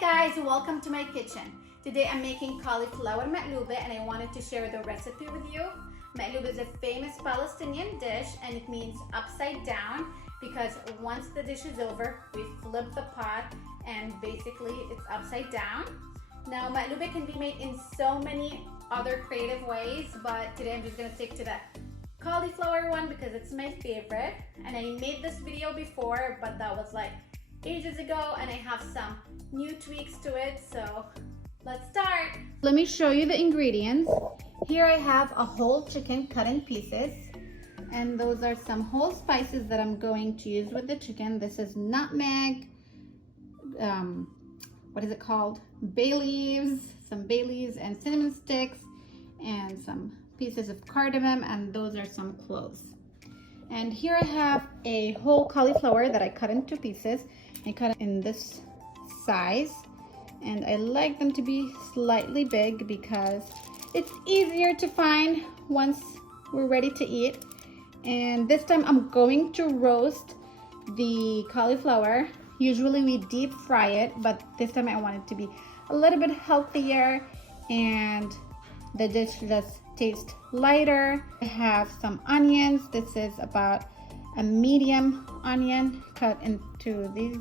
guys, welcome to my kitchen. Today I'm making cauliflower maqlooba and I wanted to share the recipe with you. Maqlooba is a famous Palestinian dish and it means upside down because once the dish is over, we flip the pot and basically it's upside down. Now maqlooba can be made in so many other creative ways, but today I'm just gonna stick to the cauliflower one because it's my favorite. And I made this video before, but that was like ages ago and I have some new tweaks to it, so let's start. Let me show you the ingredients. Here I have a whole chicken cut in pieces, and those are some whole spices that I'm going to use with the chicken. This is nutmeg, what is it called? Bay leaves, some bay leaves and cinnamon sticks, and some pieces of cardamom, and those are some cloves. And here I have a whole cauliflower that I cut into pieces. I cut it in this size, and I like them to be slightly big because it's easier to find once we're ready to eat. And this time I'm going to roast the cauliflower. Usually we deep fry it, but this time I want it to be a little bit healthier and the dish just tastes lighter. I have some onions. This is about a medium onion cut into this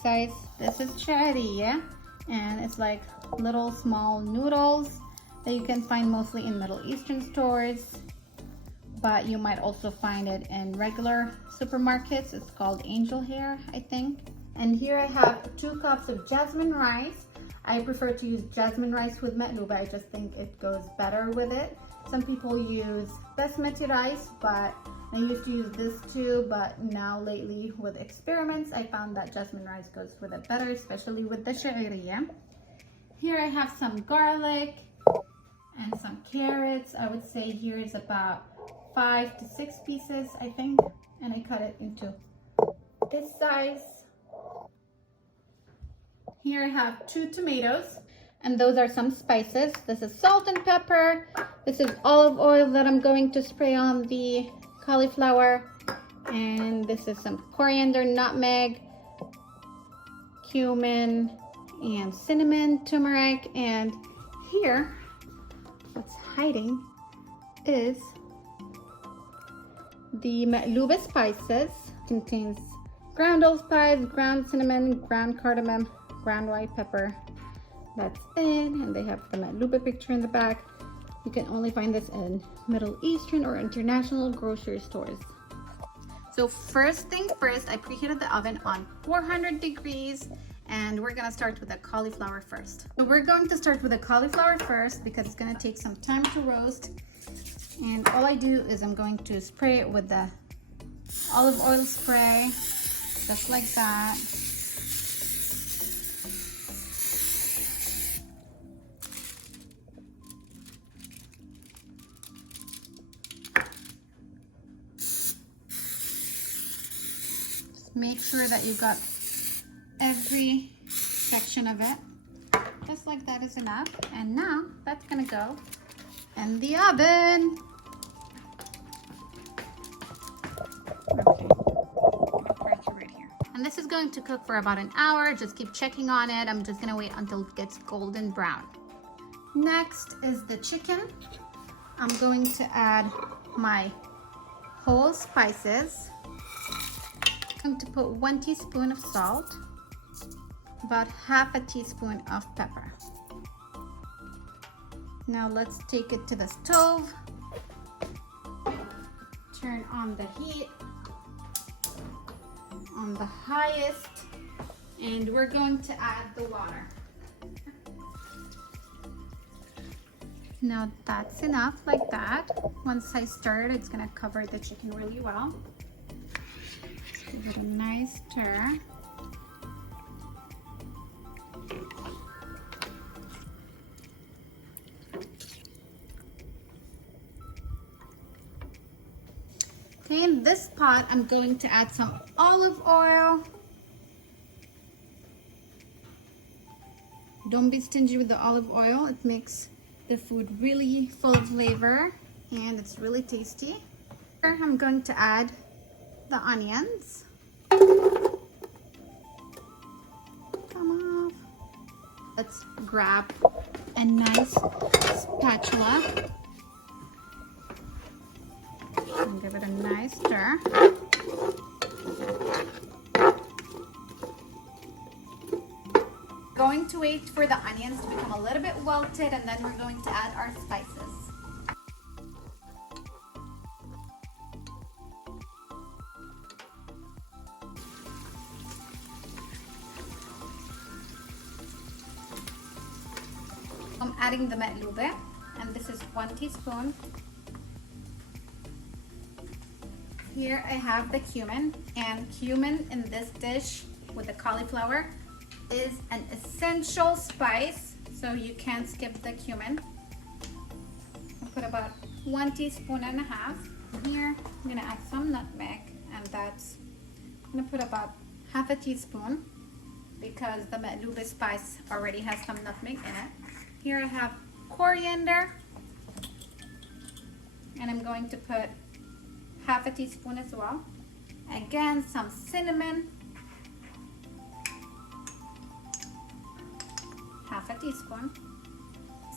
size. This is Coriander, and it's like little small noodles that you can find mostly in Middle Eastern stores, but you might also find it in regular supermarkets. It's called angel hair, I think. And here I have 2 cups of jasmine rice. I prefer to use jasmine rice with maqlooba. I just think it goes better with it. Some people use basmati rice, but I used to use this too, but now lately with experiments, I found that jasmine rice goes with it better, especially with the sha'iriyah. Here I have some garlic and some carrots. I would say here is about 5 to 6 pieces, I think, and I cut it into this size. Here I have 2 tomatoes, and those are some spices. This is salt and pepper. This is olive oil that I'm going to spray on the cauliflower, and this is some coriander, nutmeg, cumin, and cinnamon, turmeric. And here, what's hiding is the maqlooba spices. Contains ground allspice, ground cinnamon, ground cardamom, ground white pepper. That's it, and they have the maqlooba picture in the back. You can only find this in Middle Eastern or international grocery stores. So first thing first, I preheated the oven on 400 degrees, and we're gonna start with the cauliflower first. So we're going to start with the cauliflower first because it's gonna take some time to roast. And all I do is I'm going to spray it with the olive oil spray, just like that. Make sure that you got every section of it. Just like that is enough. And now that's gonna go in the oven. Okay, right here. And this is going to cook for about an hour. Just keep checking on it. I'm just gonna wait until it gets golden brown. Next is the chicken. I'm going to add my whole spices. I'm going to put 1 teaspoon of salt, about half a teaspoon of pepper. Now let's take it to the stove, turn on the heat on the highest, and we're going to add the water. Now that's enough like that. Once I stir it, it's gonna cover the chicken really well. Give it a nice stir. Okay, in this pot, I'm going to add some olive oil. Don't be stingy with the olive oil. It makes the food really full of flavor and it's really tasty. Here, I'm going to add the onions. Come off. grab a nice spatula and give it a nice stir. Going to wait for the onions to become a little bit wilted, and then we're going to add our spices. I'm adding the maqlooba, and this is 1 teaspoon. Here I have the cumin, and cumin in this dish with the cauliflower is an essential spice, so you can't skip the cumin. I'll put about 1.5 teaspoons. Here I'm gonna add some nutmeg, and that's, I'm gonna put about 1/2 teaspoon because the maqlooba spice already has some nutmeg in it. Here I have coriander, and I'm going to put 1/2 teaspoon as well. Again, some cinnamon, 1/2 teaspoon,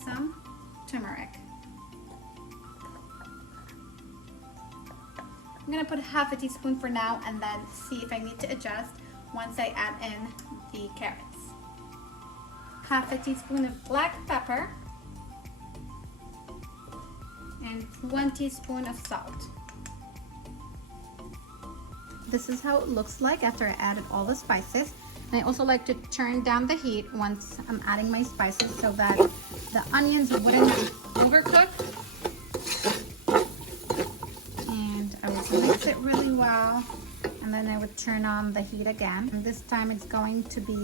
some turmeric. I'm gonna put 1/2 teaspoon for now and then see if I need to adjust once I add in the carrots. 1/2 teaspoon of black pepper and 1 teaspoon of salt. This is how it looks like after I added all the spices. And I also like to turn down the heat once I'm adding my spices so that the onions wouldn't overcook. And I would mix it really well, and then I would turn on the heat again. And this time it's going to be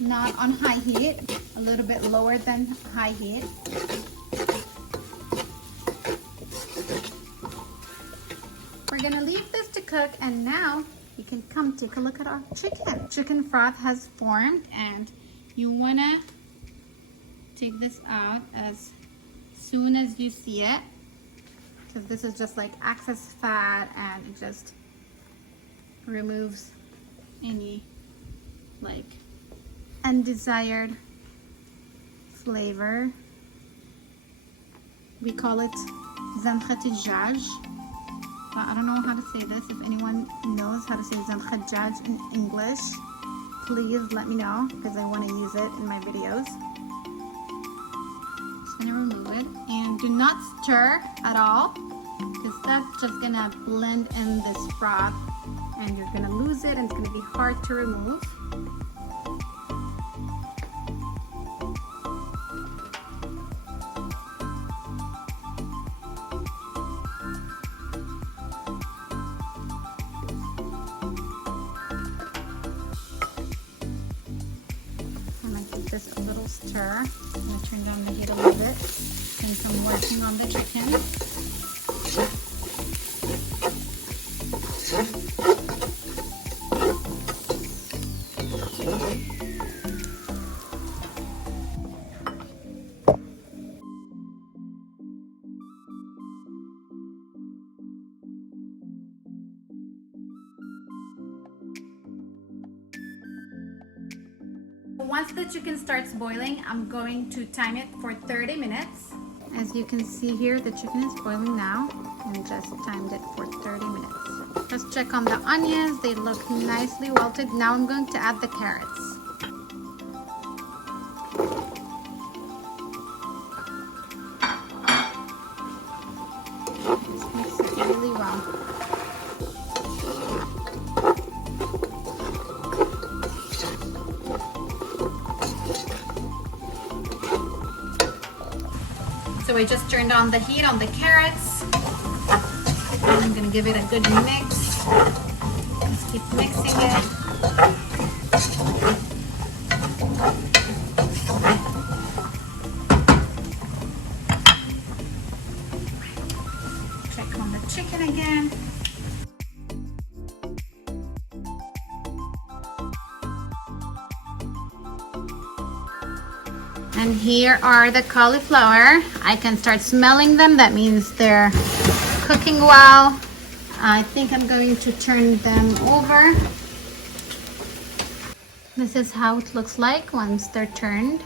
not on high heat, a little bit lower than high heat. We're gonna leave this to cook, and now you can come take a look at our chicken. Chicken froth has formed, and you wanna take this out as soon as you see it, because this is just like excess fat, and it just removes any like undesired flavor. We call it زنخة الدجاج. I don't know how to say this. If anyone knows how to say زنخة الدجاج in English, please let me know, because I want to use it in my videos. Just gonna remove it, and do not stir at all, because that's just gonna blend in this froth, and you're gonna lose it, and it's gonna be hard to remove. This a little stir. I'm going to turn down the heat a little bit since I'm working on the chicken. Once the chicken starts boiling, I'm going to time it for 30 minutes. As you can see here, the chicken is boiling now, and just timed it for 30 minutes. Let's check on the onions. They look nicely wilted. Now I'm going to add the carrots. Let's mix it really well. So I just turned on the heat on the carrots. I'm gonna give it a good mix. Just keep mixing it. Check on the chicken again. And here are the cauliflower. I can start smelling them. That means they're cooking well. I think I'm going to turn them over. This is how it looks like once they're turned.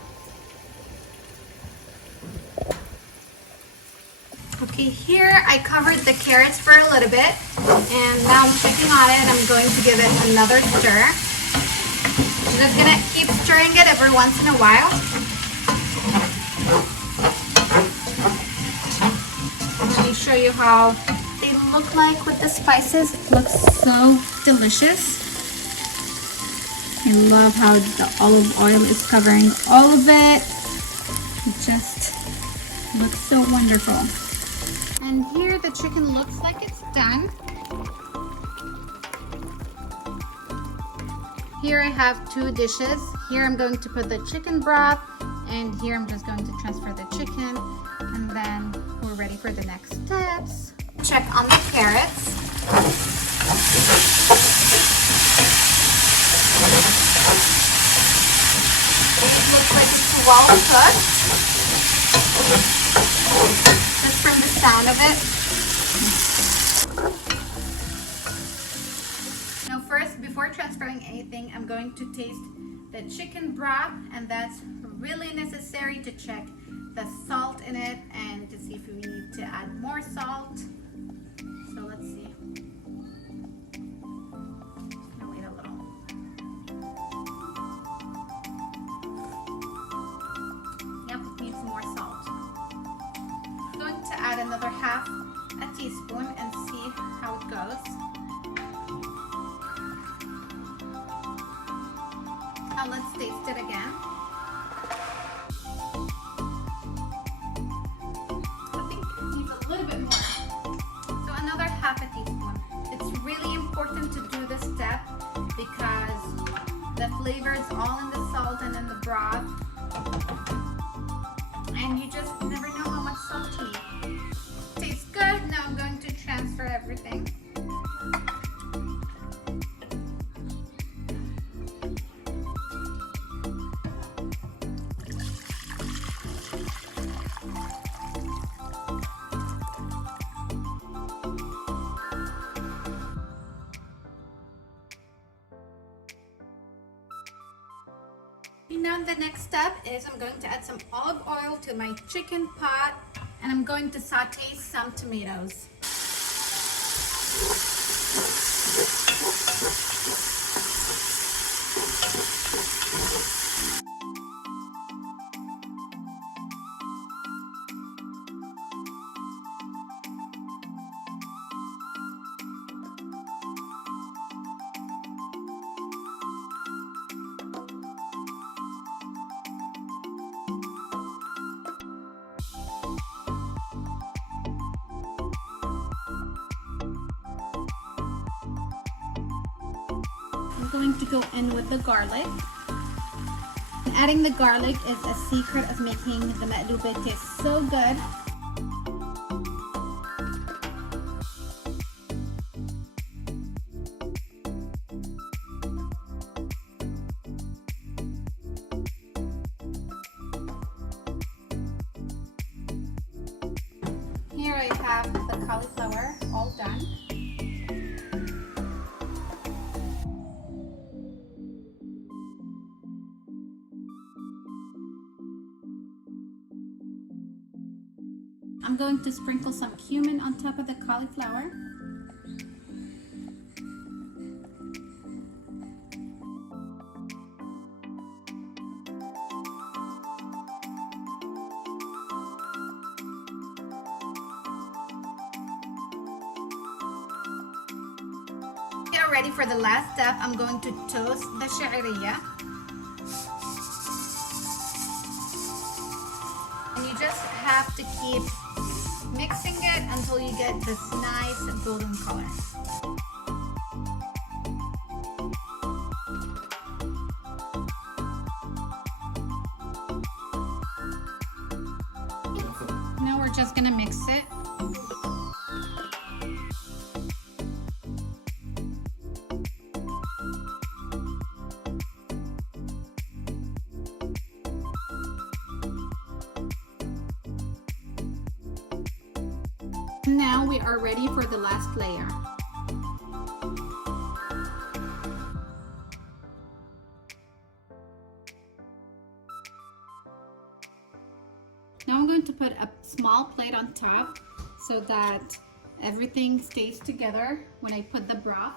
Okay, here I covered the carrots for a little bit, and now I'm checking on it and I'm going to give it another stir. I'm just gonna keep stirring it every once in a while. Let me show you how they look like with the spices. It looks so delicious. I love how the olive oil is covering all of it. It just looks so wonderful. And here the chicken looks like it's done. Here I have two dishes. Here I'm going to put the chicken broth, and here I'm just going to transfer the chicken, and then we're ready for the next steps. Check on the carrots. It looks like it's well cooked. Just from the sound of it. Now first, before transferring anything, I'm going to taste the chicken broth, and that's really necessary to check the salt in it and to see if we need to add more salt. So let's see. I'll wait a little. Yep, it needs more salt. I'm going to add another half a teaspoon and see how it goes. Now let's taste it again. I think it needs a little bit more. So another half a teaspoon. It's really important to do this step because the flavor is all in the salt and in the broth. And you just never know how much salt you need. Tastes good. Now I'm going to transfer everything. Now the next step is I'm going to add some olive oil to my chicken pot, and I'm going to saute some tomatoes. I'm going to go in with the garlic. And adding the garlic is a secret of making the maqlooba taste so good. Here I have the cauliflower all done. I'm going to sprinkle some cumin on top of the cauliflower. Get ready for the last step. I'm going to toast the sha'iriyah. And you just have to keep mixing it until you get this nice golden color. Now we're just gonna mix it. Now we are ready for the last layer. Now I'm going to put a small plate on top so that everything stays together when I put the broth.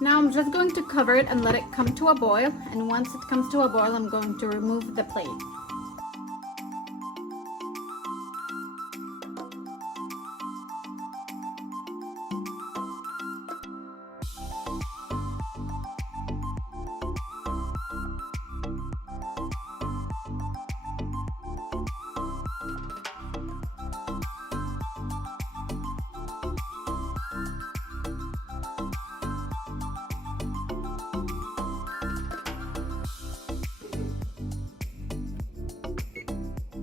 Now I'm just going to cover it and let it come to a boil, and once it comes to a boil, I'm going to remove the plate.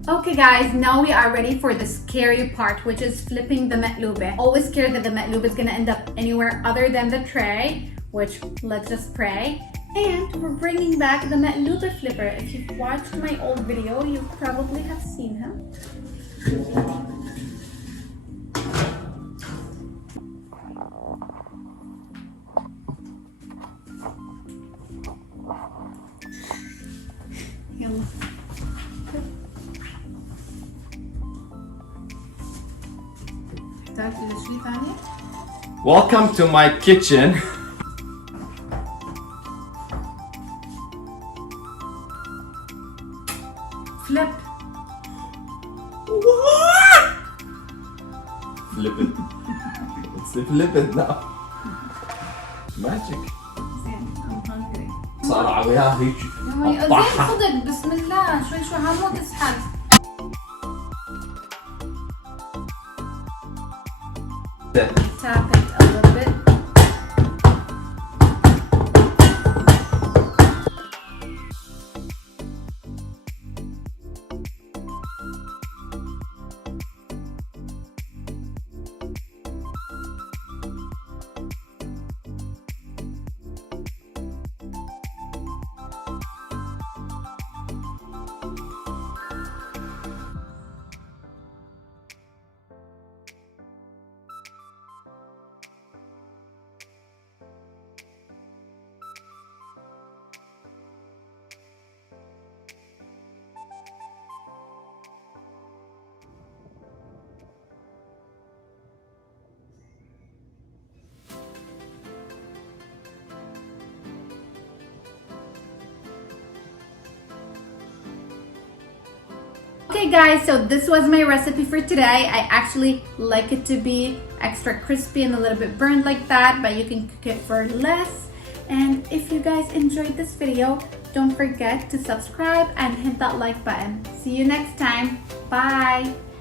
Okay guys, now we are ready for the scary part, which is flipping the maqlooba. Always scared that the maqlooba is gonna end up anywhere other than the tray, which let's just pray. And we're bringing back the maqlooba flipper. If you've watched my old video, you probably have seen him. Yalla. Welcome to my kitchen. Flip. What? Flip it. Let's say flip it now. Magic. I'm hungry. صار عويها هيك. زين صدق بسم الله شوي هموت اسحب. Tap it a little bit. Okay guys, so this was my recipe for today. I actually like it to be extra crispy and a little bit burned like that, but you can cook it for less. And if you guys enjoyed this video, don't forget to subscribe and hit that like button. See you next time. Bye!